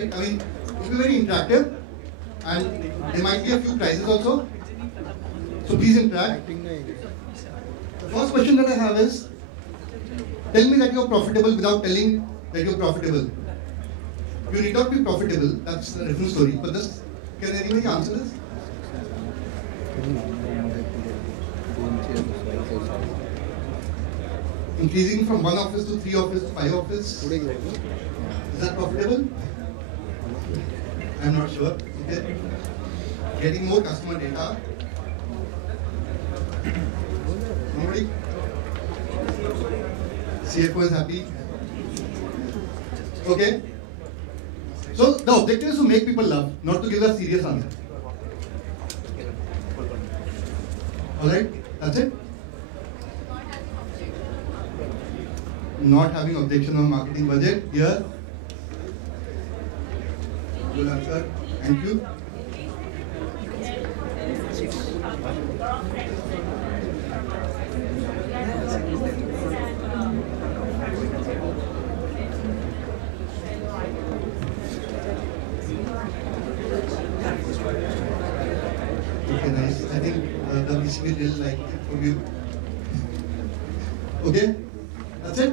right? I mean, it will be very interactive, and there might be a few prizes also. So please interact. The first question that I have is, tell me that you're profitable without telling that you're profitable. You need not be profitable, that's a different story. But just, can anybody answer this? Increasing from 1 office to 3 office to 5 office. Is that profitable? I'm not sure. Okay. Getting more customer data. Nobody? CFO is happy. Okay. So the objective is to make people laugh, not to give a serious answer. Alright, that's it. Not having objection on marketing budget here. Good answer. Thank you. Okay, nice. I think the VCB really liked it from you. Okay, that's it.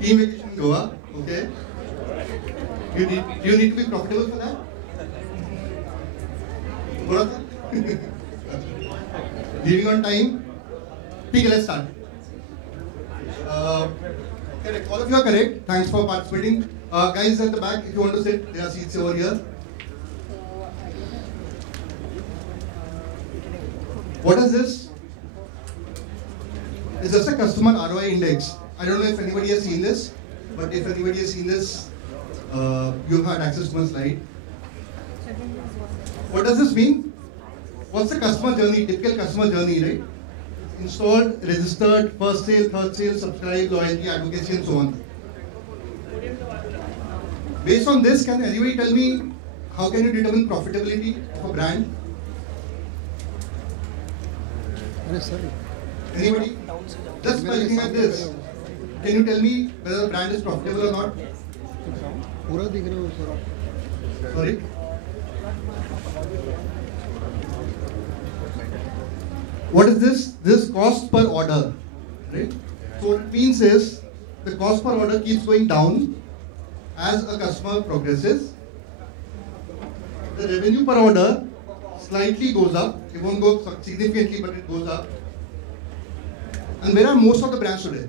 Team vacation in Goa. Okay. Do you need to be profitable for that? Leaving on time. Okay, let's start. Correct. All of you are correct. Thanks for participating. Guys at the back, if you want to sit, there are seats over here. What is this? It's just a customer ROI index. I don't know if anybody has seen this, but if anybody has seen this, you've had access to my slide. What does this mean? What's the customer journey, typical customer journey, right? Installed, registered, first sale, third sale, subscribe, loyalty, advocacy, and so on. Based on this, can anybody tell me how can you determine profitability of a brand? Anybody? Just by looking at this, can you tell me whether a brand is profitable or not? Sorry? What is this? This cost per order, right? So what it means is the cost per order keeps going down as a customer progresses. The revenue per order slightly goes up. It won't go significantly, but it goes up. And where are most of the brands today?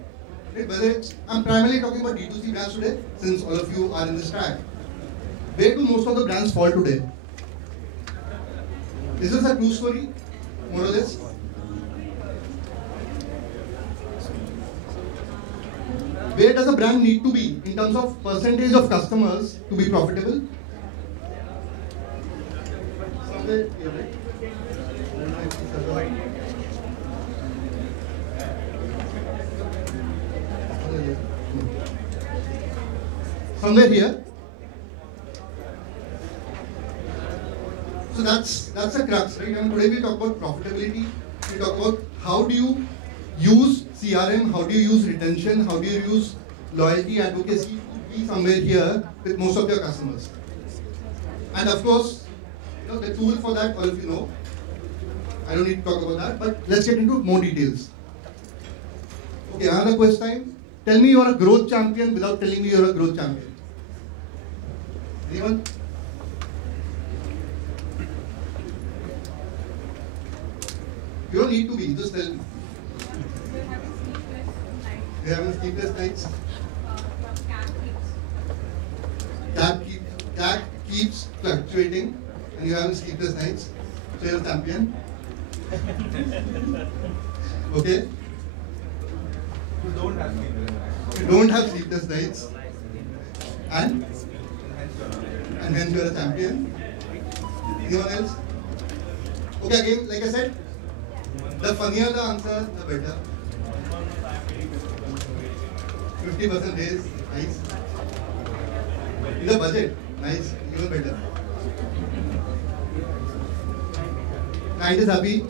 Right? Whether it's, I'm primarily talking about D2C brands today, since all of you are in this track. Where do most of the brands fall today? Is this a true story, more or less? Where does a brand need to be in terms of percentage of customers to be profitable? Somewhere here, right? Somewhere here. So that's the crux, right? And today we talk about profitability. We talk about how do you use CRM, how do you use retention, how do you use loyalty, advocacy to be somewhere here with most of your customers. And of course, the tool for that, all of you know. I don't need to talk about that, but let's get into more details. Okay, another quiz time. Tell me you're a growth champion without telling me you're a growth champion. Anyone? You don't need to be, just tell me. You having sleepless nights? CAC keeps fluctuating and you have sleepless nights. So you're a champion. Okay? You don't have sleepless nights. You don't have sleepless nights. And hence you're a champion. Anyone else? Okay, again, like I said, the funnier the answer, the better. 50% raise, nice. In the budget, nice, even better. Client is happy.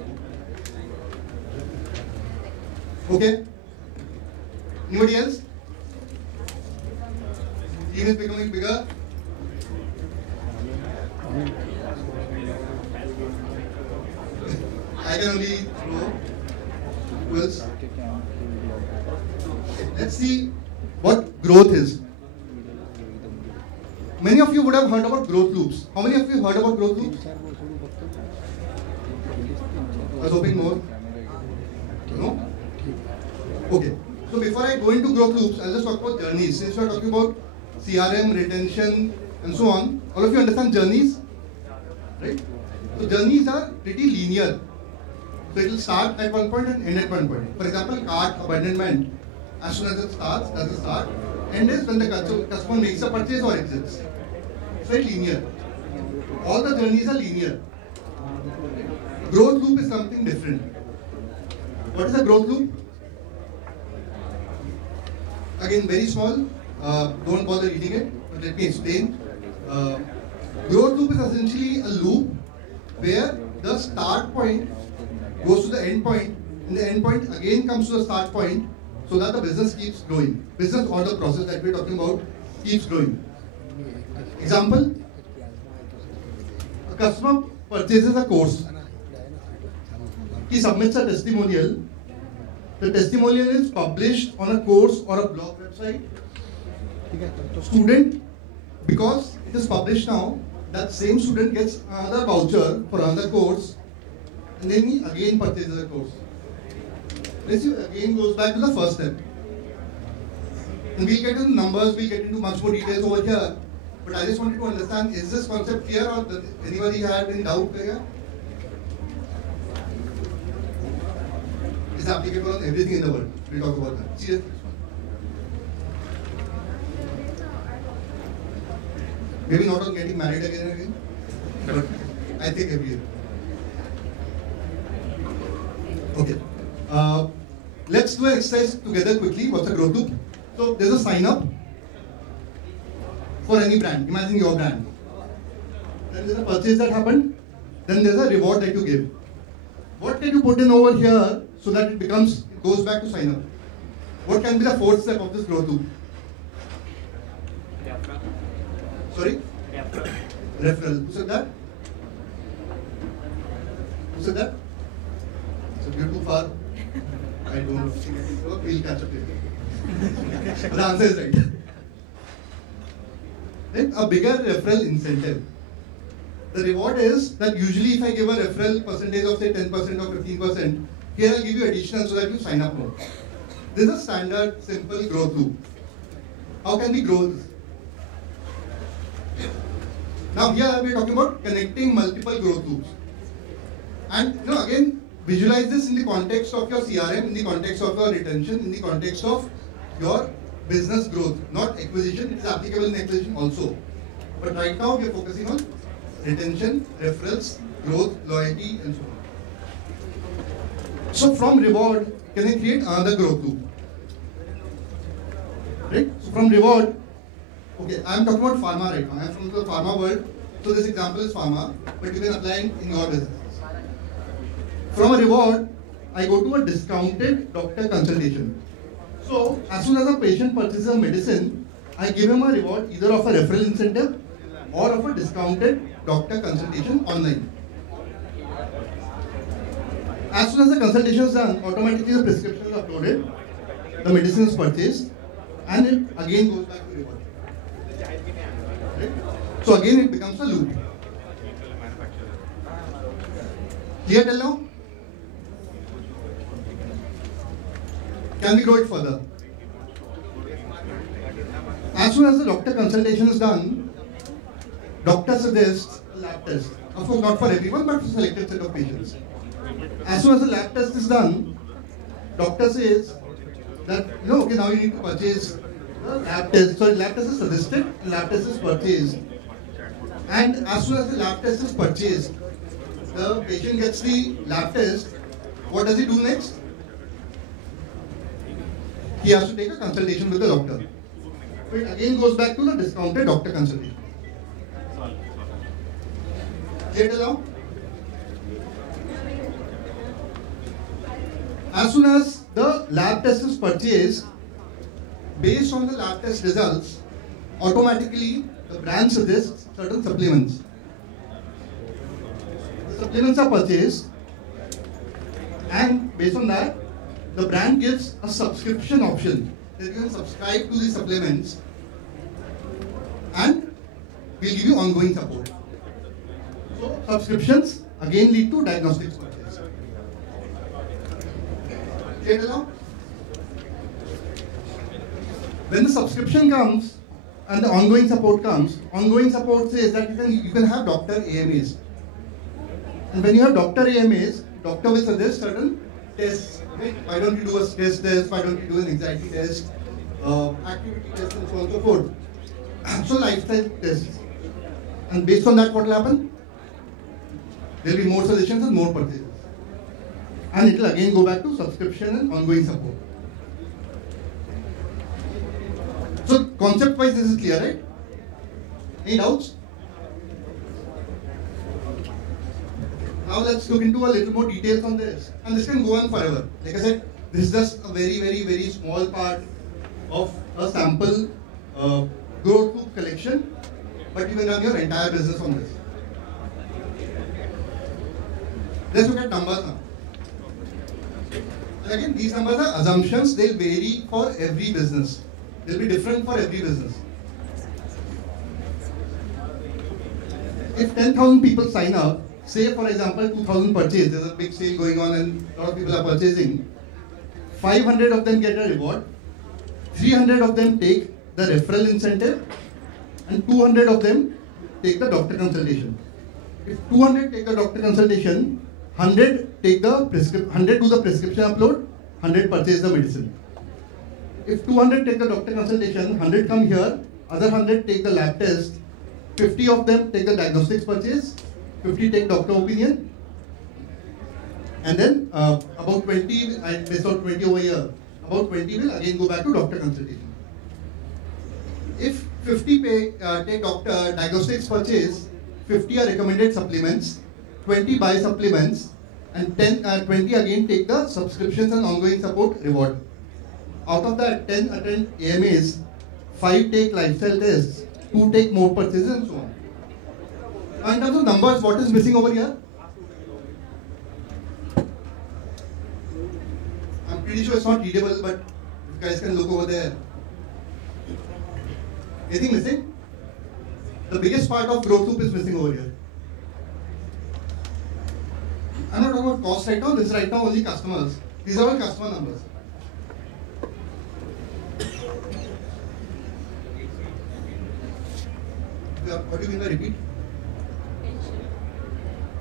Okay. Anybody else? Team is becoming bigger. I can only throw equals. Let's see what growth is. Many of you would have heard about growth loops. How many of you heard about growth loops? I was hoping more. No? Okay. So before I go into growth loops, I'll just talk about journeys. Since we are talking about CRM, retention, and so on, all of you understand journeys? Right? So journeys are pretty linear. So it will start at one point and end at one point. For example, cart abandonment. As soon as it starts, does it start? End is when the customer makes a purchase or exits. It's very linear. All the journeys are linear. Growth loop is something different. What is a growth loop? Again, very small. Don't bother reading it, but let me explain. Growth loop is essentially a loop where the start point goes to the end point, and the end point again comes to the start point, so that the business keeps growing. Business or the process that we're talking about keeps growing. Example, a customer purchases a course. He submits a testimonial. The testimonial is published on a course or a blog website. Student, because it is published now, that same student gets another voucher for another course, and then he again purchases a course. This again goes back to the first step. And we'll get into numbers, we'll get into much more details over here. But I just wanted to understand, is this concept clear, or does anybody have any doubt here? It's applicable on everything in the world. We'll talk about that. Seriously. Maybe not on getting married again and again, but I think every year. Okay. Let's do an exercise together quickly. What's a growth loop? So there's a sign up for any brand. Imagine your brand. Then there's a purchase that happened. Then there's a reward that you give. What can you put in over here so that it goes back to sign up? What can be the fourth step of this growth loop? Sorry? Referral. Who said that? Who said that? So you're too far. I don't know. We'll catch up later. The answer is right. Right? A bigger referral incentive. The reward is that usually if I give a referral percentage of say 10% or 15%, here I'll give you additional so that you sign up more. This is a standard, simple growth loop. How can we grow this? Now here we are talking about connecting multiple growth loops. And again, visualize this in the context of your CRM, in the context of your retention, in the context of your business growth. Not acquisition, it is applicable in acquisition also. But right now we are focusing on retention, referrals, growth, loyalty, and so on. So from reward, can I create another growth loop? Right? So from reward, okay, I am talking about pharma right now. I am from the pharma world. So this example is pharma, but you can apply it in your business. From a reward, I go to a discounted doctor consultation. So as soon as a patient purchases a medicine, I give him a reward either of a referral incentive or of a discounted doctor consultation online. As soon as the consultation is done, automatically the prescription is uploaded, the medicine is purchased, and it again goes back to reward. Right? So again it becomes a loop. Clear till now? Can we grow it further? As soon as the doctor consultation is done, doctor suggests a lab test. Of course, not for everyone, but for a selected set of patients. As soon as the lab test is done, doctor says that, okay, now you need to purchase the lab test. So lab test is suggested, lab test is purchased. And as soon as the lab test is purchased, the patient gets the lab test. What does he do next? He has to take a consultation with the doctor. So it again goes back to the discounted doctor consultation. Clear till now? As soon as the lab test is purchased, based on the lab test results, automatically the brand suggests certain supplements. The supplements are purchased, and based on that, the brand gives a subscription option that you can subscribe to the supplements and we'll give you ongoing support. So subscriptions again lead to diagnostics purchase. Clear now? When the subscription comes and the ongoing support comes, ongoing support says that you can have doctor AMAs. And when you have doctor AMAs, doctor will suggest certain tests. Okay? Why don't you do a stress test? Why don't you do an anxiety test? Activity test and so on and so forth. So lifestyle tests. And based on that, what will happen? There will be more suggestions and more purchases. And it will again go back to subscription and ongoing support. So concept-wise, this is clear, right? Any doubts? Now let's look into a little more details on this. And this can go on forever. Like I said, this is just a very, very, very small part of a sample growth loop collection. But you can run your entire business on this. Let's look at numbers now. And again, these numbers are assumptions. They'll vary for every business. They'll be different for every business. If 10,000 people sign up, say for example 2,000 purchase, there's a big sale going on and a lot of people are purchasing, 500 of them get a reward, 300 of them take the referral incentive, and 200 of them take the doctor consultation. If 200 take the doctor consultation, 100 take the 100 do the prescription upload, 100 purchase the medicine. If 200 take the doctor consultation, 100 come here, other 100 take the lab test, 50 of them take the diagnostics purchase, 50 take doctor opinion, and then about 20, I missed out 20 over here, about 20 will again go back to doctor consultation. If 50 take doctor diagnostics purchase, 50 are recommended supplements, 20 buy supplements, and 20 again take the subscriptions and ongoing support reward. Out of that, 10 attend AMAs, 5 take lifestyle tests, 2 take more purchases, and so on. Now in terms of numbers, what is missing over here? I'm pretty sure it's not readable, but you guys can look over there. Anything missing? The biggest part of growth loop is missing over here. I'm not talking about cost right now, this is right now only customers. These are all customer numbers. What do you mean by repeat?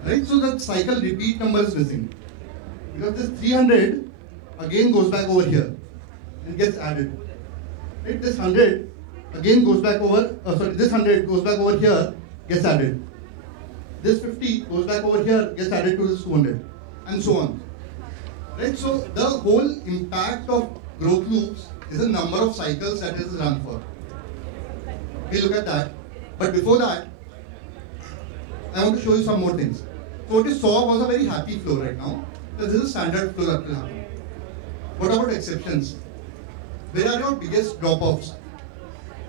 Right, so that cycle repeat number is missing. Because this 300 again goes back over here and gets added. Right, this 100 again goes back over, this 100 goes back over here, gets added. This 50 goes back over here, gets added to this 200, and so on. Right, so the whole impact of growth loops is the number of cycles that is run for. We look at that. But before that, I want to show you some more things. So what you saw was a very happy flow right now. So this is a standard flow that will happen. What about exceptions? Where are your biggest drop-offs?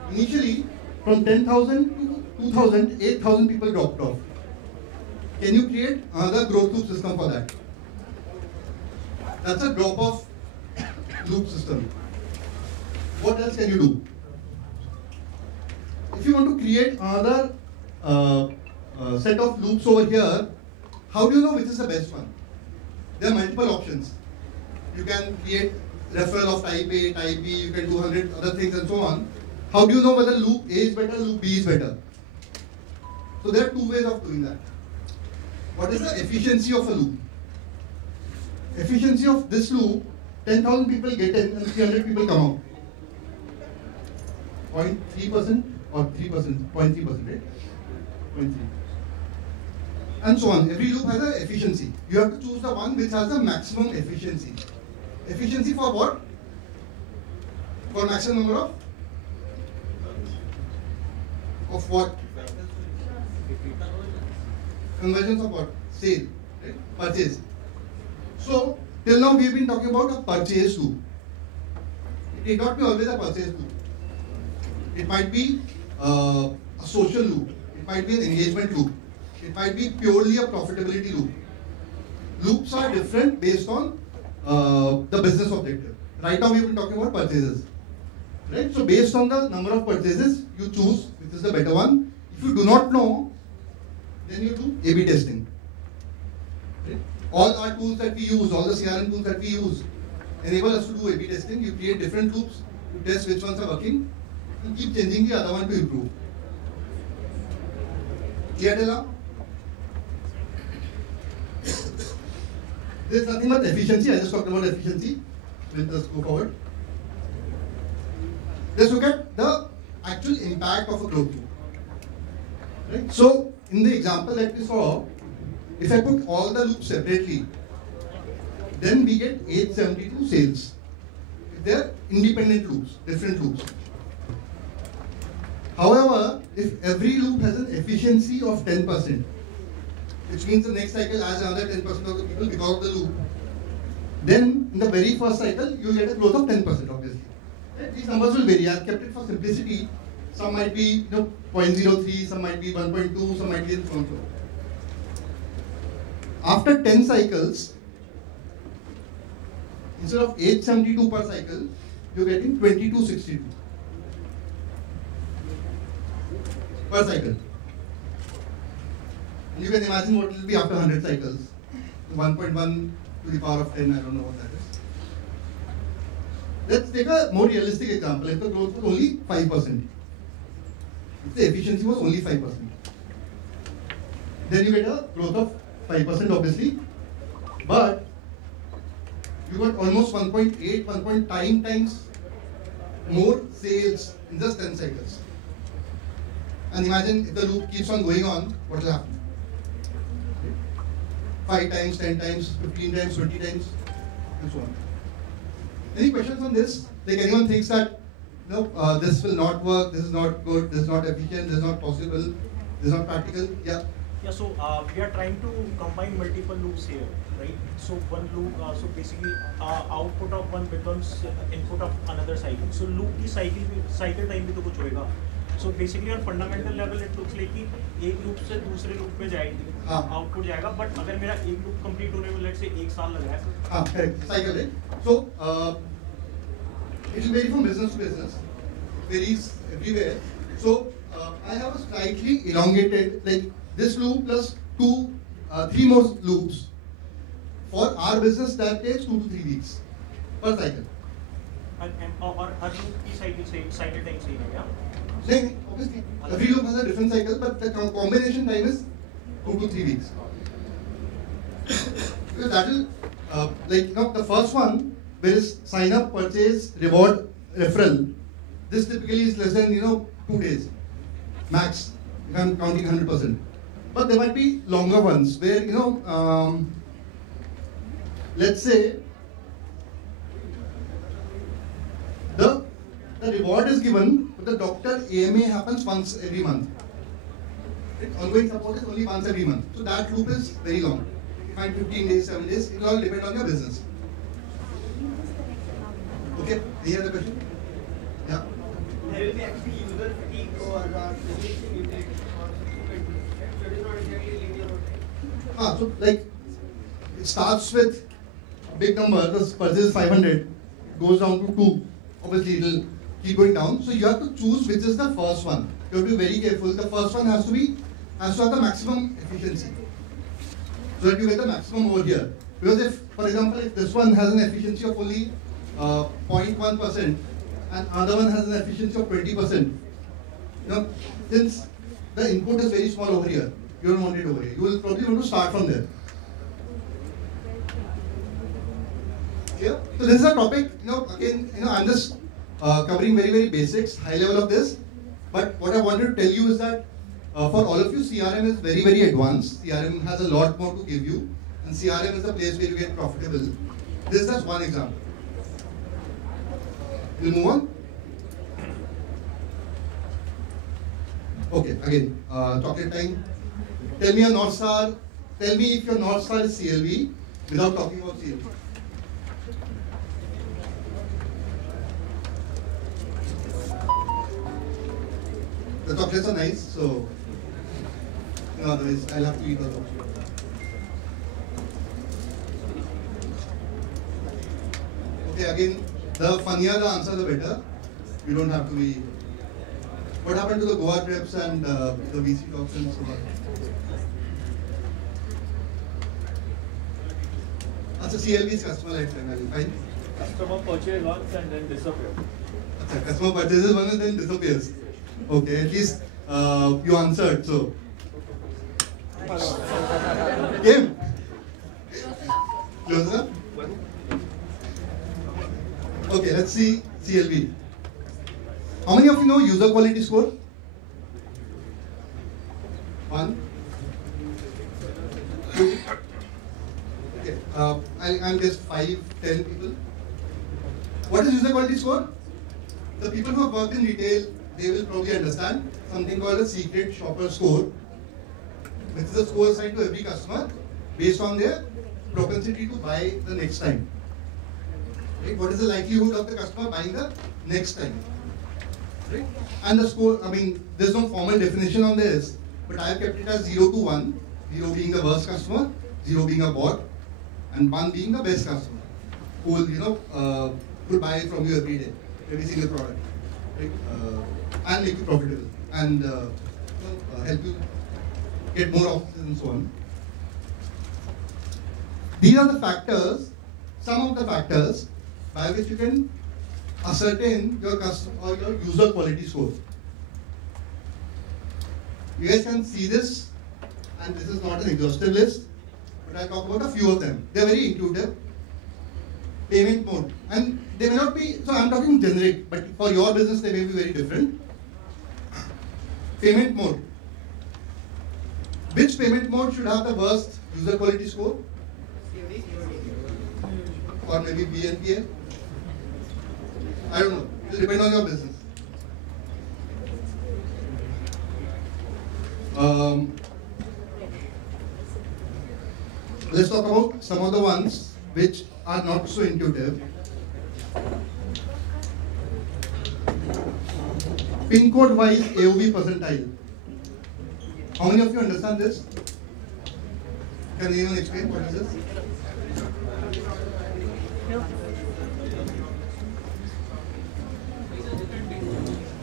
Initially, from 10,000 to 2,000, 8,000 people dropped off. Can you create another growth loop system for that? That's a drop-off loop system. What else can you do? If you want to create another set of loops over here, how do you know which is the best one? There are multiple options. You can create referral of type A, type B, you can do 100 other things and so on. How do you know whether loop A is better, loop B is better? So there are two ways of doing that. What is the efficiency of a loop? Efficiency of this loop, 10,000 people get in and 300 people come out. 0.3%? Or 3%, 0.3%, right? 0.3. And so on. Every loop has an efficiency. You have to choose the one which has the maximum efficiency. Efficiency for what? For maximum number of what? Conversions of what? Sale, right? Purchase. So, till now we have been talking about a purchase loop. It need not be always a purchase loop. It might be a social loop. It might be an engagement loop. It might be purely a profitability loop. Loops are different based on the business objective. Right now we've been talking about purchases. Right? So based on the number of purchases, you choose which is the better one. If you do not know, then you do A/B testing. Right? All our tools that we use, all the CRM tools that we use, enable us to do A/B testing. You create different loops to test which ones are working and keep changing the other one to improve. Clear till now? There's nothing but efficiency. I just talked about efficiency. Let's go forward. Let's look at the actual impact of a closed loop. Right? So, in the example that we saw, if I put all the loops separately, then we get 872 sales. If they are independent loops, different loops. However, if every loop has an efficiency of 10%, which means the next cycle adds another 10% of the people because of the loop, then in the very first cycle, you get a growth of 10%, obviously. Right? These numbers will vary. I've kept it for simplicity. Some might be 0.03, some might be 1.2, some might be so and so. After 10 cycles, instead of 872 per cycle, you're getting 2262 per cycle. You can imagine what it will be after 100 cycles. 1.1 to the power of 10, I don't know what that is. Let's take a more realistic example. If the growth was only 5%, if the efficiency was only 5%, then you get a growth of 5% obviously, but you got almost 1.8 times more sales in just 10 cycles. And imagine if the loop keeps on going on, what will happen? 5 times, 10 times, 15 times, 20 times, and so on. Any questions on this? Like anyone thinks that this will not work, this is not good, this is not efficient, this is not possible, this is not practical? Yeah. Yeah, so we are trying to combine multiple loops here, right? So one loop, so basically output of one becomes input of another cycle. So loop की cycle time भी तो कुछ होएगा. So basically on fundamental level it looks like कि एक loop से दूसरे loop में जाएगी, output जाएगा. But अगर मेरा एक loop complete होने में let's say 1 साल लगा है. हाँ, correct. Cycle right. So it will vary from business to business. Varies everywhere. So I have a slightly elongated, like this loop plus 3 more loops. For our business that takes 2 to 3 weeks per cycle. और हर loop की cycle time same है क्या? नहीं, obviously. Every loop has a different cycle, but the combination time is 2 to 3 weeks. Because that will, the first one, where is sign up, purchase, reward, referral. This typically is less than 2 days max, if I'm counting 100%. But there might be longer ones where let's say the reward is given, but the doctor AMA happens once every month. Ongoing support is only once every month. So that loop is very long. You find 15 days, 7 days, it will all depend on your business. Okay, any other question? Yeah. There will be actually user fatigue or solution usage or so it is not exactly linear. So like it starts with a big number, the purchase is 500, goes down to 2. Obviously it will keep going down. So you have to choose which is the first one. You have to be very careful. The first one has to have the maximum efficiency, so that you get the maximum over here. Because if, for example, if this one has an efficiency of only 0.1% and another one has an efficiency of 20%, since the input is very small over here, you don't want it over here. You will probably want to start from there. Clear? So this is a topic, again, I'm just covering very, very basics, high level of this. But what I wanted to tell you is that for all of you, CRM is very, very advanced. CRM has a lot more to give you. And CRM is the place where you get profitable. This is just one example. We'll move on. Okay, again, chocolate time. Tell me your North Star. Tell me if your North Star is CLV without talking about CLV. The chocolates are nice, so otherwise I'll have to eat the chocolate. Okay, again, the funnier the answer, the better. You don't have to be. What happened to the Goa trips and the VC talks and so on? That's a CLB's customer lifetime value. Fine. Customer purchase once and then disappear. Customer purchases once and then disappears. Okay, at least you answered. So, game. Close enough. Okay, let's see CLB. How many of you know user quality score? 1, 2. Okay, I'll guess 5, 10 people. What is user quality score? The people who have worked in retail, they will probably understand something called a secret shopper score, which is a score assigned to every customer based on their propensity to buy the next time. Right? What is the likelihood of the customer buying the next time? Right? And the score, I mean, there's no formal definition on this, but I have kept it as 0 to 1, 0 being the worst customer, 0 being a bot, and 1 being the best customer, who will, will buy from you every day, every single product, right? And make you profitable, and help you get more offers and so on. These are the factors, some of the factors by which you can ascertain your customer or your user quality score. You guys can see this, and this is not an exhaustive list, but I'll talk about a few of them. They're very intuitive. Payment mode, and they may not be, so I'm talking generic, but for your business they may be very different. Payment mode. Which payment mode should have the worst user quality score? Or maybe BNPL? I don't know. It will depend on your business. Let's talk about some of the ones which are not so intuitive. Pin code wise AOV percentile. How many of you understand this? Can anyone explain what is this?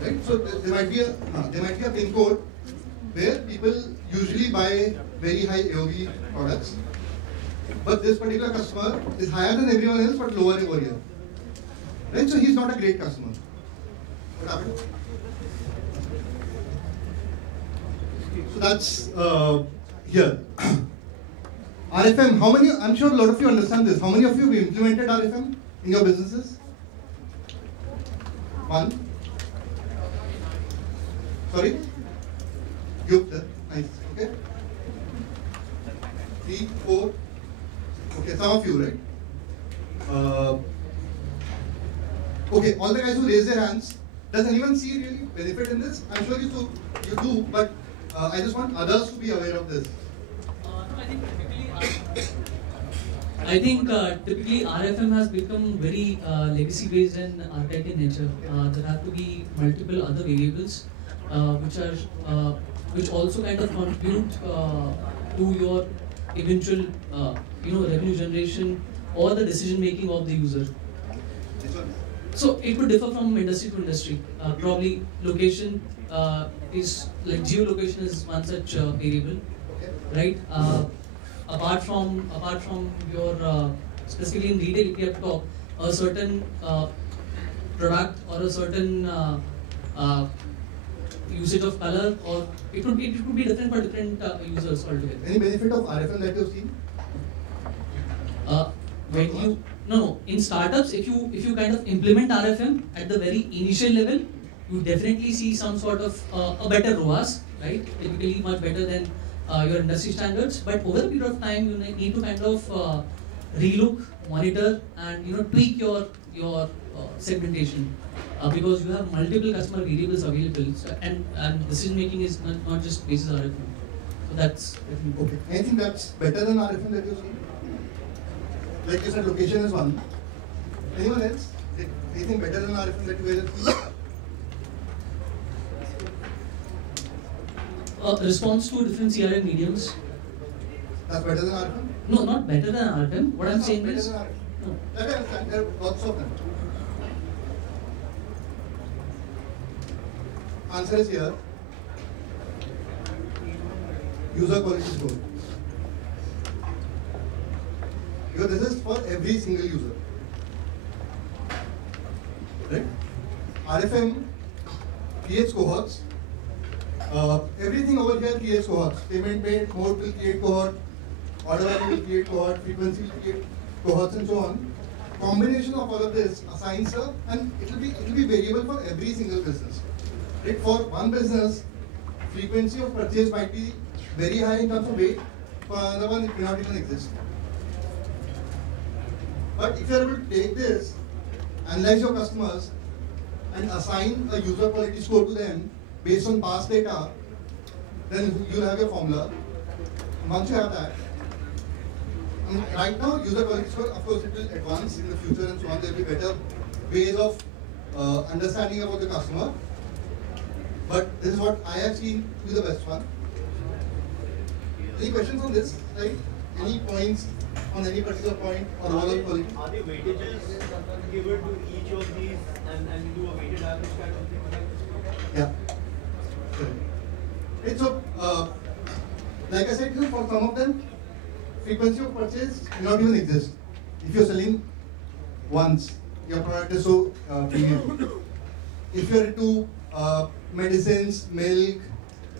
Right? So there might be a pin code where people usually buy very high AOV products, but this particular customer is higher than everyone else but lower over here. Right? So he's not a great customer. What happened? So that's here. RFM, how many, I'm sure a lot of you understand this. How many of you have implemented RFM in your businesses? 1. Sorry? You, nice, okay. 3, 4. Okay, some of you, right? Okay, all the guys who raise their hands, does anyone see really benefit in this? I'm sure you do, but I just want others to be aware of this. I think typically RFM has become very legacy based and archaic in nature. There have to be multiple other variables which also kind of contribute to your eventual revenue generation or the decision making of the user. So it could differ from industry to industry. Probably location is like geolocation is one such variable, right? Apart from your specifically in retail, if you have to talk a certain product or a certain usage of color, or it could be different for different users altogether. Any benefit of RFM that you've seen? When you in startups, if you kind of implement RFM at the very initial level, you definitely see some sort of a better ROAS, right? Typically much better than your industry standards. But over a period of time, you need to kind of relook, monitor, and tweak your segmentation because you have multiple customer variables available, so, and decision making is not just basis RFM. So that's okay. Anything that's better than RFM that you've seen? Like you said, location is one. Anyone else? Anything better than RFM that you guys have seen? response to different CRM mediums. That's better than RFM? No, not better than RFM. What I'm saying better is, than RFM. no. That I understand. There are lots of them. Answer is here. User quality score. Because this is for every single user. Right? RFM creates cohorts. Everything over here creates cohorts. Payment made, mode will create cohort, order value will create cohort, frequency will create cohorts, and so on. Combination of all of this assigns a, and it will be variable for every single business. Right? For one business, frequency of purchase might be very high in terms of weight. For another one, it may not even exist. But if you are able to take this, analyze your customers, and assign a user quality score to them based on past data, then you'll have your formula. Once you have that, and right now, user quality score, of course, it will advance in the future and so on. There will be better ways of understanding about the customer. But this is what I have seen to be the best one. Any questions on this? Right? Any points on any particular point or overall quality? Are there weightages given to each of these and do a weighted average kind of thing? Yeah. Right, so, like I said, for some of them, frequency of purchase may not even exist. If you're selling once, your product is so premium. If you're into medicines, milk,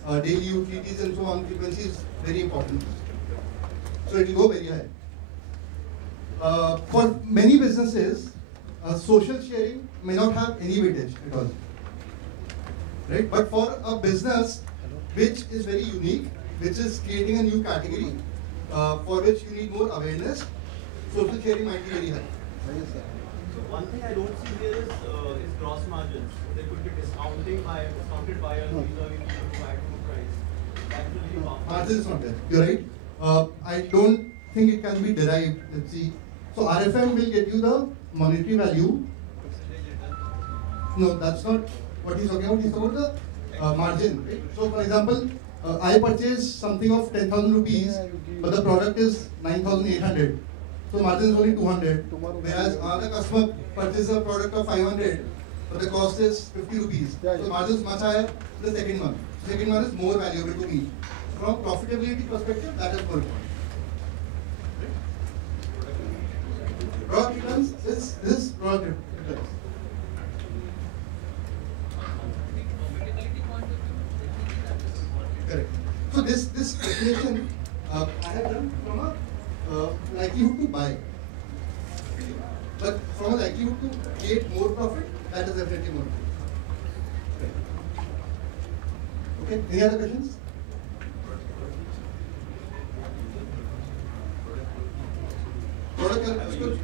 daily utilities, and so on, frequency is very important. So it will go very high. For many businesses, social sharing may not have any weightage at all. Right? But for a business which is very unique, which is creating a new category, for which you need more awareness, social sharing might be very high. So one thing I don't see here is gross margins. There could be discounted by a user price. That will be Margin is not there. You're right. I don't think it can be derived. Let's see. So RFM will get you the monetary value. No, that's not what he's talking about. He's talking about the margin. Right? So for example, I purchase something of 10,000 rupees, but the product is 9,800. So margin is only 200. Whereas another customer purchases a product of 500, but the cost is 50 rupees. So margin is much higher than the second one. The second one is more valuable to me. From profitability perspective, that is more important. Product returns, this is product returns. Correct. So this definition I have done from a likelihood to buy. But from a likelihood to create more profit, that is definitely more. Okay, any other questions? Product quality score?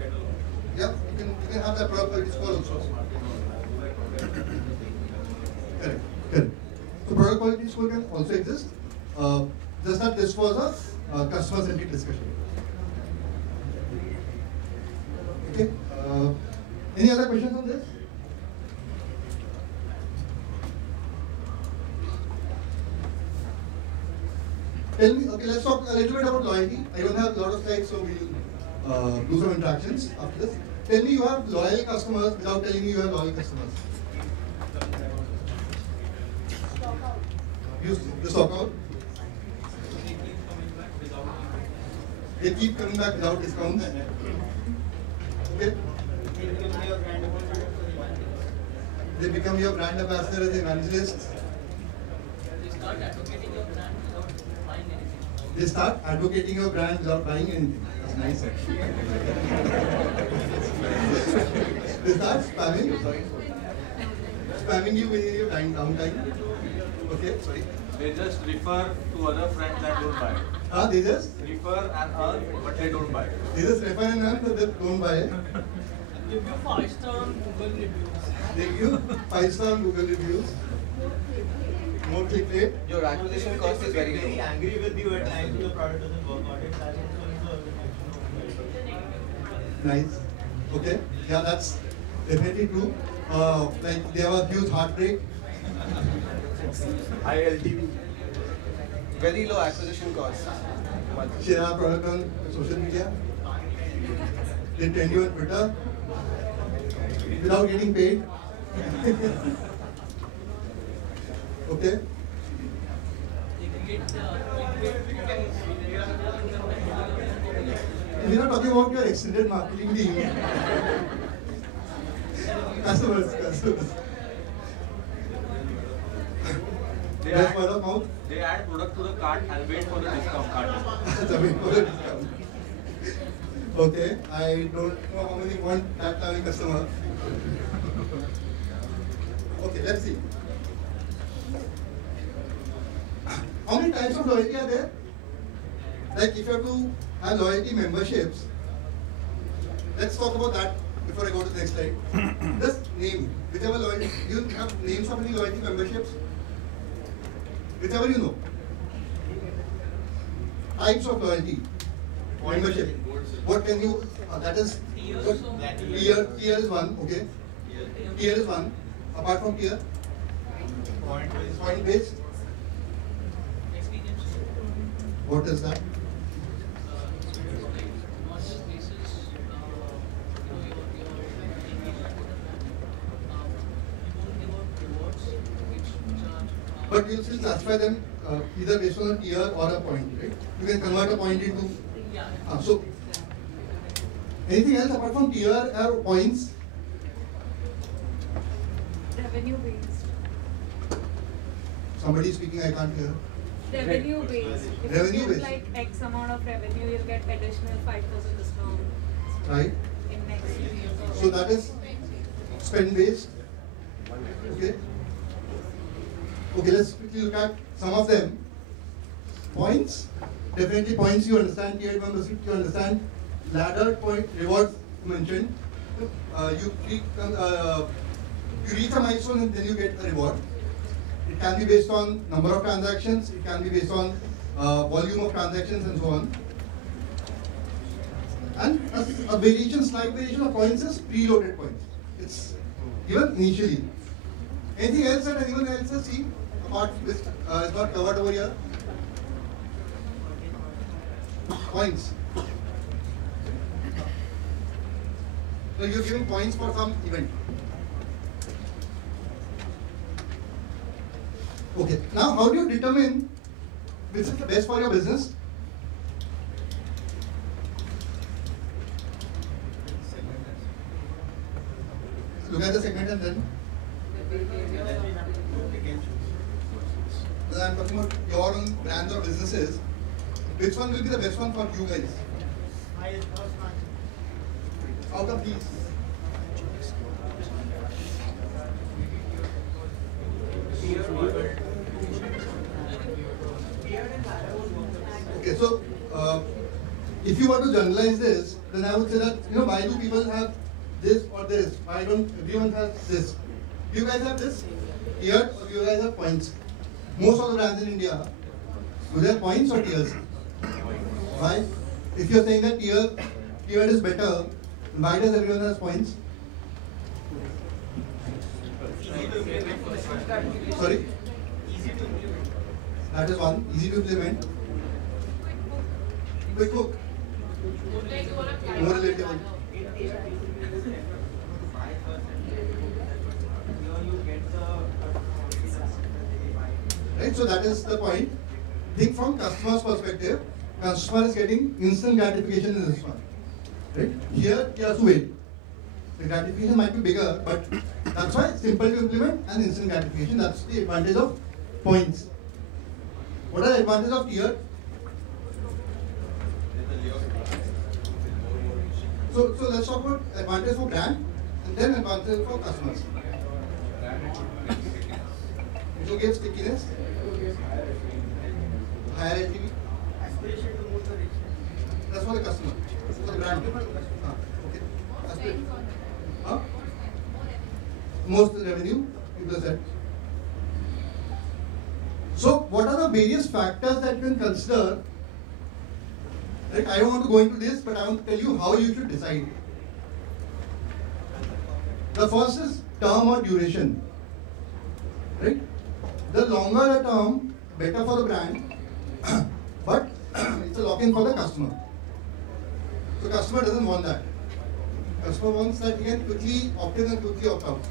Yeah, you can have that product quality score also. Correct, correct. So product quality score can also exist. Just that this was a customer-centric discussion. Okay. Any other questions on this? Tell me, okay, let's talk a little bit about loyalty. I don't have a lot of slides, so we'll do some interactions after this. Tell me you have loyal customers without telling me you have loyal customers. You stock out? They keep coming back without discounts. Okay. They become your brand ambassador as evangelists. They start advocating your brand without buying anything. That's nice. They start spamming you when you're downtime. Okay, sorry. They just refer to other friends that don't buy. They just Refer and earn, but they don't buy. They just refer and earn, but they don't buy it. Give you 5-star on Google reviews. They give 5-star on Google reviews. More click rate. Your acquisition cost is very very low. angry with you at times when the product doesn't work out. It has Nice. Okay. Yeah, that's definitely true. Like they have a huge heartbreak. High LTV. Very low acquisition cost. Share our product on social media. They trend you on Twitter without getting paid. Okay. We're not talking about your extended marketing team. Customers. They Best add, word of mouth. they add product to the cart and wait for the discount card. Okay, I don't know how many want that kind of customer. Okay, let's see. How many types of loyalty are there? Like if you have to have loyalty memberships, let's talk about that before I go to the next slide. Just name whichever loyalty. Do you have names of any loyalty memberships? Whichever you know. Types of loyalty membership. What can you? That is tier. Tier is one. Okay. Tier is one. Apart from tier, point based. What is that? But you'll still classify them either based on a tier or a point, right? You can convert a point into. So, anything else apart from tier or points? Revenue based. Somebody speaking, I can't hear. Revenue based. If Revenue you based. give like X amount of revenue, you'll get additional 5% discount Right? in next 2 years. So that is spend based. Okay. Okay, let's quickly look at some of them. Points. Definitely points you understand. Tier membership you understand. Ladder point rewards mentioned. You reach a milestone and then you get a reward. It can be based on number of transactions. It can be based on volume of transactions and so on. And a variation, slight variation of points is preloaded points. It's given initially. Anything else that anyone else has seen? Apart which is not covered over here? Points. So you're giving points for some event. Okay. Now, how do you determine which is the best for your business? Look at the segment and then. I'm talking about your own brands or businesses. Which one will be the best one for you guys? Out of these. Okay, so if you want to generalize this, then I would say that, why do people have this or this? Why don't everyone has this? Do you guys have this here or do you guys have points? Most of the brands in India, do they have points or tiers? Why? If you're saying that tiered is better, why does everyone have points? Sorry? That is one. Easy to implement. Quick hook. More relatable. Right, so that is the point. Think from customer's perspective. Customer is getting instant gratification in this one. Right? Here he has to wait. The gratification might be bigger, but that's why it's simple to implement and instant gratification. That's the advantage of points. What are the advantages of tier? So let's talk about advantage for brand and then advantage for customers. It will give stickiness, higher LTV. That's for the customer. For the brand. Okay. Most revenue, people said. So, what are the various factors that you can consider? Like, I don't want to go into this, but I want to tell you how you should decide. The first is term or duration. Right? The longer the term, better for the brand. but it's a lock-in for the customer. So customer doesn't want that. Customer wants that he can quickly opt in and quickly opt out.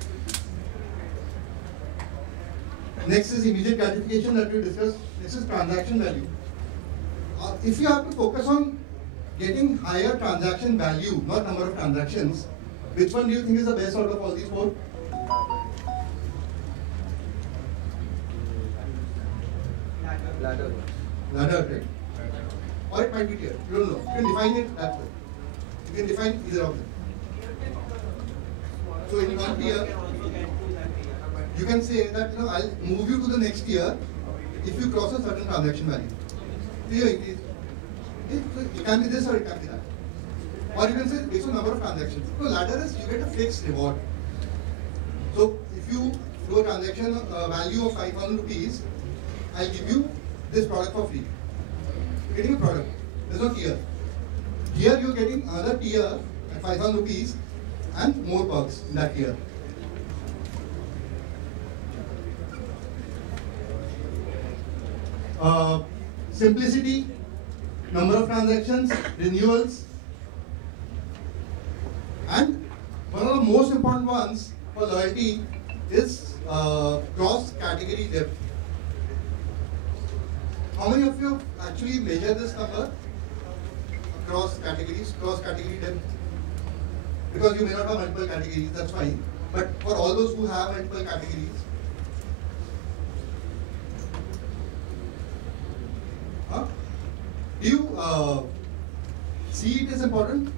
Next is immediate gratification that we discussed. This is transaction value. If you have to focus on getting higher transaction value, not number of transactions, which one do you think is the best out of all these four? Ladder. Ladder, right? Or it might be tier. You don't know. You can define it that way. You can define either of them. So in one tier, you can say that I'll move you to the next tier if you cross a certain transaction value. So you increase. It can be this or it can be that. Or you can say based on number of transactions. So ladder is you get a fixed reward. So if you do a transaction value of 5,000 rupees, I'll give you this product for free. You're getting a product. There's no tier. Here you're getting another tier at 5,000 rupees and more perks in that tier. Simplicity, number of transactions, renewals, and one of the most important ones for loyalty is cross-category depth. How many of you actually measure this number across categories, cross-category depth? Because you may not have multiple categories, that's fine. But for all those who have multiple categories, do you see it as important?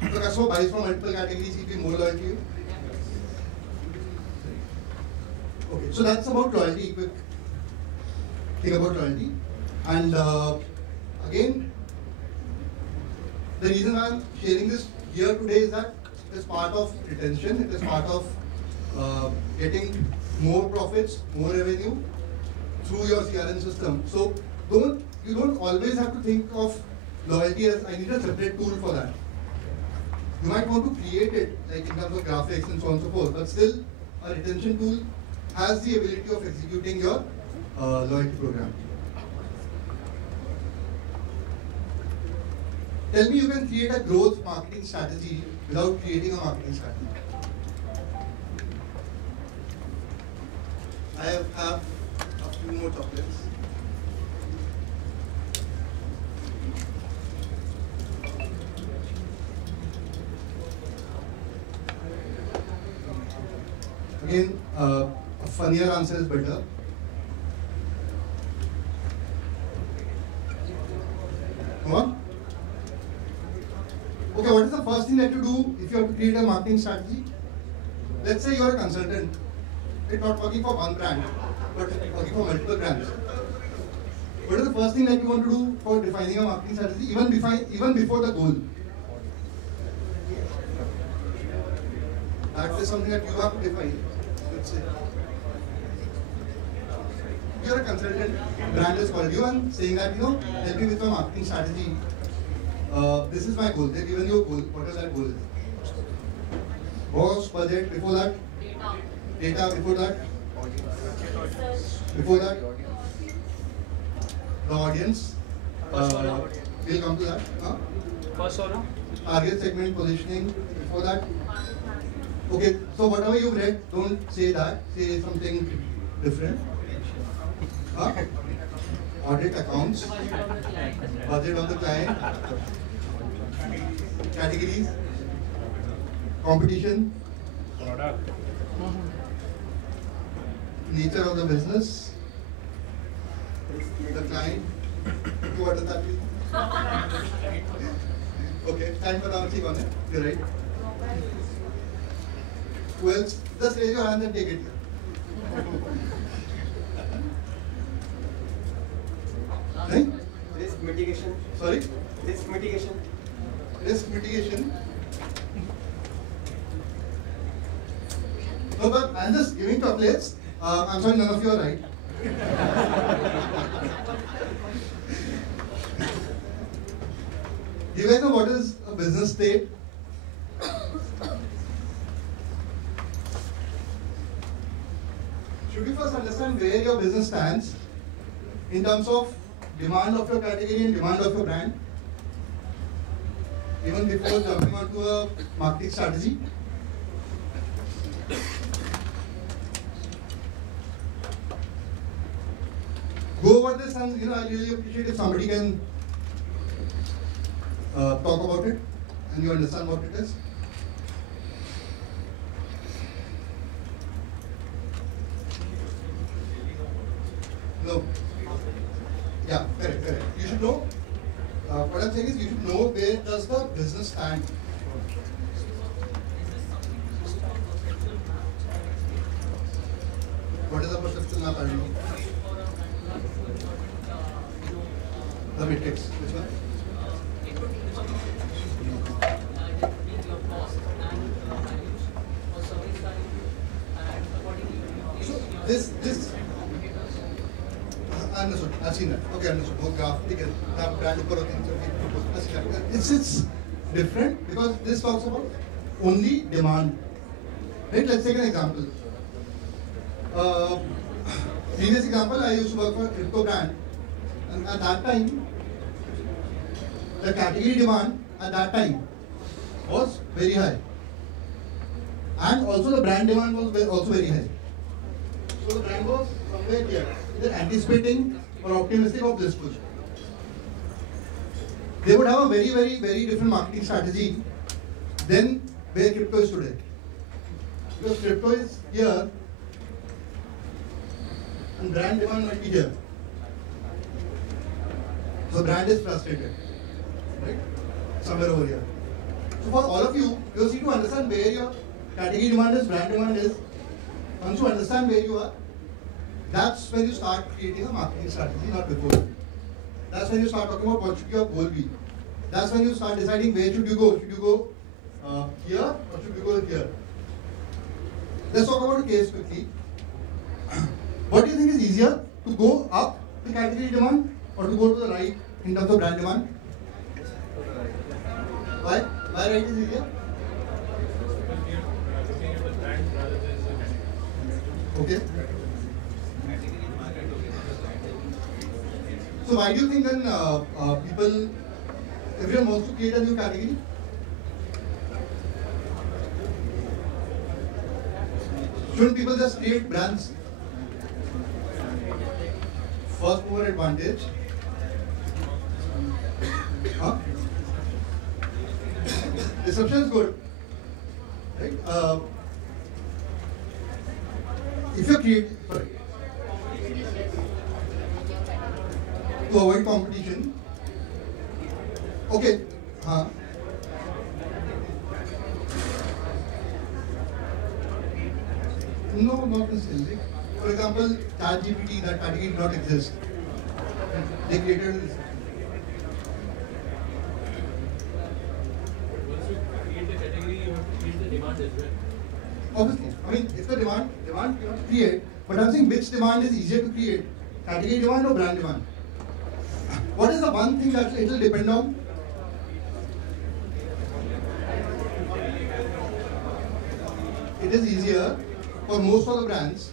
If the customer buys from multiple categories, he'll be more loyal to you. Okay, so that's about loyalty, quick thing about loyalty. And again, the reason I'm sharing this here today is that it is part of retention, it is part of getting more profits, more revenue through your CRM system. So you don't always have to think of loyalty as I need a separate tool for that. You might want to create it like in terms of graphics and so on and so forth, but still a retention tool has the ability of executing your loyalty program. Tell me you can create a growth marketing strategy without creating a marketing strategy. I have a few more chocolates. Again, a funnier answer is better. Come on. Okay, what is the first thing that you do if you have to create a marketing strategy? Let's say you are a consultant. You're not working for one brand, but working for multiple brands. What is the first thing that you want to do for defining a marketing strategy, even before the goal? That is something that you have to define. Let's say you're a consultant, brand has called you and saying that, help me with my marketing strategy. This is my goal. They've given you a goal. What is that goal? Cost, budget, before that? Data, before that? Before that? The audience. We'll come to that. Persona. Target segment positioning. Before that? Okay, so whatever you've read, don't say that. Say something different. Audit accounts. Budget of the client. Categories. Competition. Product. Nature of the business. The client. What does that mean? Okay, time for bouncing on it. You're right. Who else? Just raise your hand and take it. Right? Risk mitigation. Sorry? Risk mitigation. Risk mitigation. No, but I'm just giving chocolates. I'm sorry, none of you are right. Do you guys know what is a business state? Should we first understand where your business stands? in terms of demand of your category and demand of your brand, even before jumping onto a marketing strategy. Go over this, and I really appreciate if somebody can talk about it and you understand what it is. No. Yeah, correct. You should know. What I'm saying is you should know where does the business stand. What is the perception map currently? The matrix. Which one? So this. Understood. I've seen that. Okay, understood. Oh, graph. Brand it's different because this talks about only demand. Right? Let's take an example. Previous example, I used to work for a crypto brand, and at that time, the category demand at that time was very high, and also the brand demand was also very high. So the brand was somewhere here, either anticipating or optimistic or blissful. They would have a very different marketing strategy than where crypto is today. Because crypto is here and brand demand might be here. So brand is frustrated, right? Somewhere over here. So for all of you, you need to understand where your category demand is, brand demand is. Once you understand where you are, that's when you start creating a marketing strategy, not before. That's when you start talking about what should your goal be. That's when you start deciding where should you go. Should you go here or should you go here? Let's talk about a case quickly. What do you think is easier, to go up the category demand or to go to the right in terms of brand demand? Why? Why right is easier? Okay. So why do you think then everyone wants to create a new category? Shouldn't people just create brands? First mover advantage. Huh? Disruption is good, right? If you create, to avoid competition. Okay. No, not necessarily. For example, ChatGPT, that category did not exist. They created this. Once you create the category, you have to create the demand as well. Obviously, I mean, if the demand you have to create, but I'm saying which demand is easier to create? Category demand or brand demand? What is the one thing that it will depend on? It is easier for most of the brands.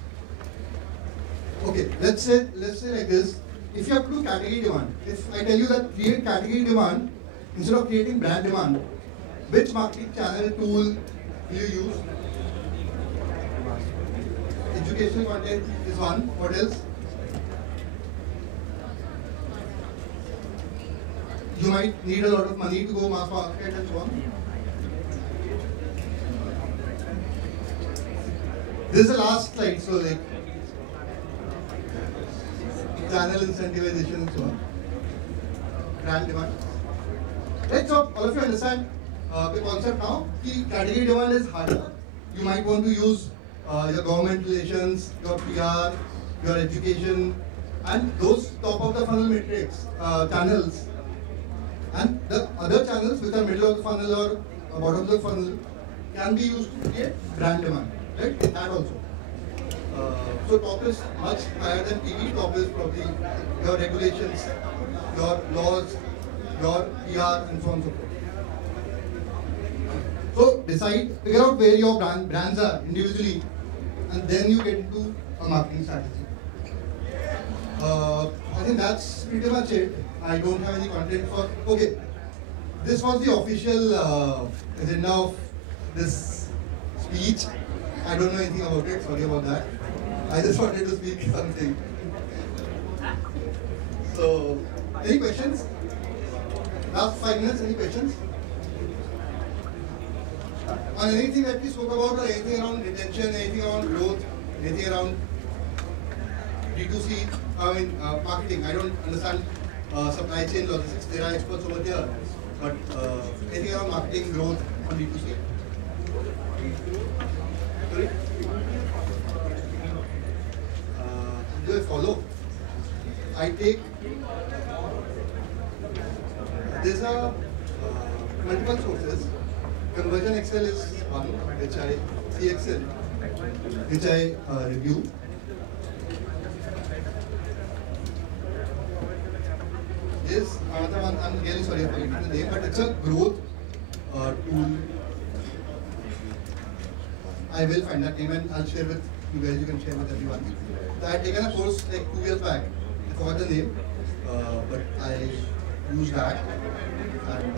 Okay, let's say like this. If you have to do category demand, if I tell you that create category demand instead of creating brand demand, which marketing channel tool will you use? Educational content is one. What else? You might need a lot of money to go mass market and so on. This is the last slide, so like channel incentivization and so on. Brand demand. Right, so all of you understand the concept now. The category demand is harder. You might want to use your government relations, your PR, your education, and those top of the funnel metrics channels. And the other channels which are middle of the funnel or bottom of the funnel can be used to create brand demand, right? That also. So top is much higher than TV. Top is probably your regulations, your laws, your PR, and so on and so forth. So figure out where your brands are individually, and then you get into a marketing strategy. I think that's pretty much it. I don't have any content for. Okay, this was the official agenda of this speech. I don't know anything about it. Sorry about that. I just wanted to speak something. So, any questions? Last 5 minutes. Any questions? On anything that we spoke about, or anything around retention, anything around growth, anything around D2C, marketing. I don't understand supply chain logistics. There are experts over here, but anything around marketing, growth on D2C. Sorry? Do I follow? I take. There's a multiple sources. Conversion Excel is one, which I CXL, which I review. This another one. I'm really sorry for forgetting the name, but it's a growth tool. I will find that name and I'll share with you guys. You can share with everyone. So I had taken a course like 2 years back. I forgot the name, but I used that, and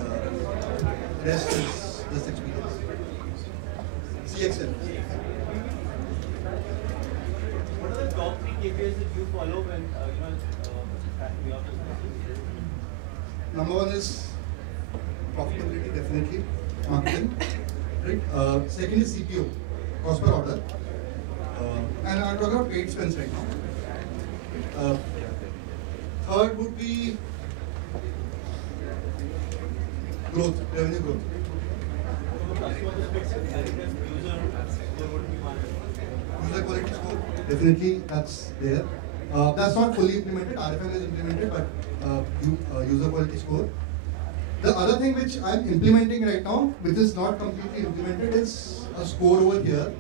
rest is this experience. CXL. What are the top 3 KPIs that you follow when tracking your business? Number 1 is profitability, definitely. Marketing. Right. Second is CPO, cost per order. And I'm talking about paid spends right now. Third would be growth, revenue growth. User quality score, definitely that's there. That's not fully implemented, RFM is implemented, but user quality score. The other thing which I'm implementing right now, which is not completely implemented, is a score over here.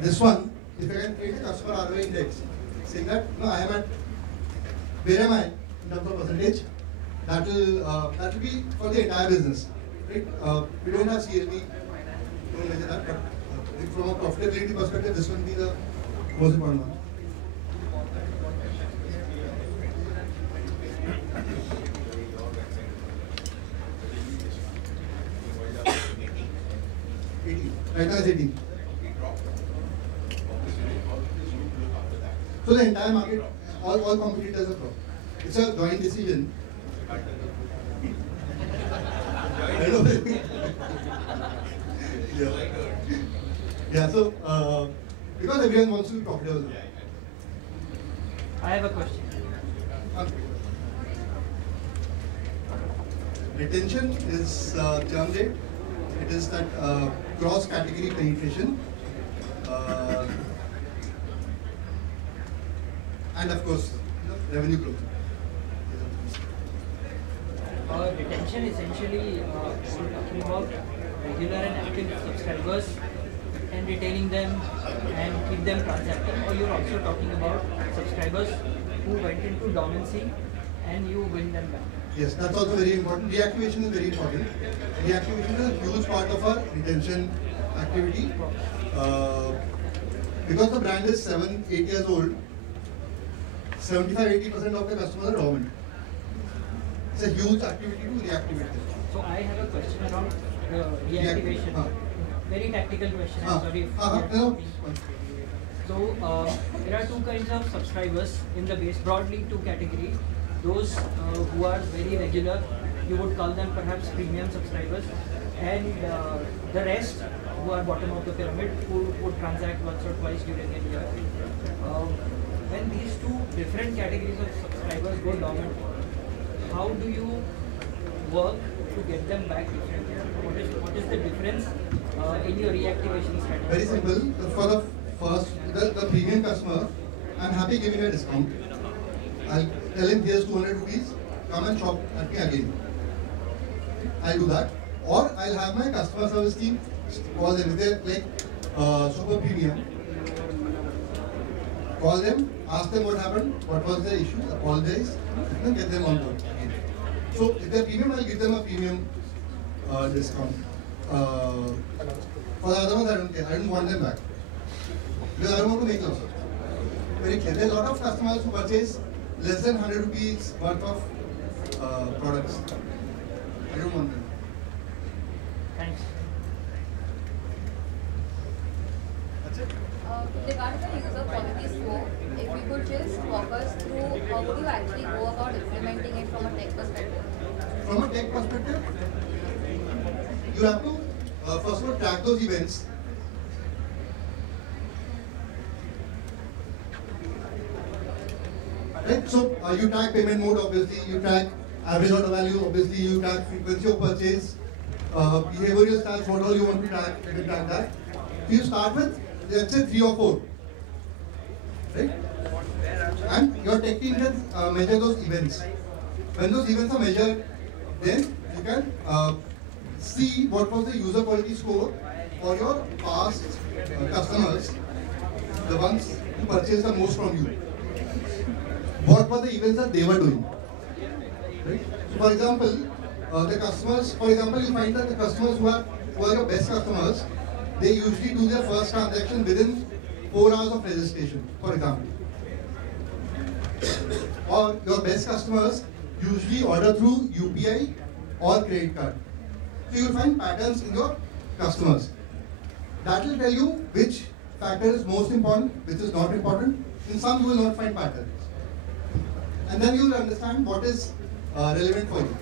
This one, if I can create a customer ROI index, saying that no, I am at, where am I in terms of percentage? That will be for the entire business, right? We don't have CLV, don't measure that, but from a profitability perspective, this will be the most important one. Right now it's 18. So the entire market, all competitors are pro. It's a joint decision. I know. Yeah. So because everyone wants to be profitable. I have a question. Retention is churn rate. It is that cross-category penetration. And of course, revenue growth. Retention essentially, we're talking about regular and active subscribers and retaining them and keep them transacting, or you're also talking about subscribers who went into dormancy and you win them back. Yes, that's also very important. Reactivation is very important. Reactivation is a huge part of our retention activity. Because the brand is 7-8 years old, 75-80% of the customers are dormant. It's a huge activity to reactivate them. So I have a question around reactivation. Very tactical question. I'm sorry if no. So there are 2 kinds of subscribers in the base, broadly 2 categories. Those who are very regular, you would call them perhaps premium subscribers, and the rest who are bottom of the pyramid, who would transact once or twice during a year. When these 2 different categories of subscribers go dormant, how do you work to get them back differently? What is the difference in your reactivation strategy? Very simple. For the first, the premium customer, I'm happy giving a discount. I'll tell him here's 200 rupees, come and shop at me again. I'll do that. Or I'll have my customer service team call them. If they're like super premium, call them, ask them what happened, what was their issue, apologize, and get them on board again. So if they're premium, I'll give them a premium discount. For the other ones, I don't care. I don't want them back. Because I don't want to make loss. Very clear. There are a lot of customers who purchase less than 100 rupees worth of products. I don't want them. Thanks. That's it. Regarding the user quality score, if you could just walk us through how would you actually go about implementing it from a tech perspective? From a tech perspective, you have to first of all track those events. Right? So you track payment mode, obviously, you track average order value, obviously, you track frequency of purchase, behavioral styles, what all you want to track, you track that. So you start with, let's say 3 or 4. Right? And your tech team can measure those events. When those events are measured, then you can see what was the user quality score for your past customers, the ones who purchased the most from you. What were the events that they were doing? Right? So for example, the customers, for example, you find that the customers who are your best customers, they usually do their first transaction within 4 hours of registration, for example. Or your best customers usually order through UPI or credit card. So you will find patterns in your customers. That will tell you which factor is most important, which is not important. In some you will not find patterns. And then you will understand what is relevant for you.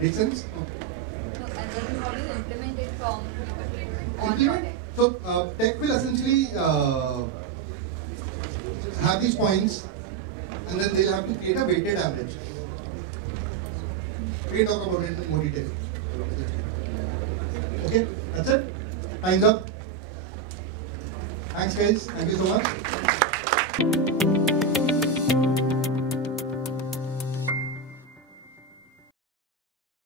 Make sense? And then how do you implement it from on Implement? tech? So tech will essentially have these points, and then they'll have to create a weighted average. We can talk about it in more detail. Okay, that's it. Time's up. Thanks guys. Thank you so much.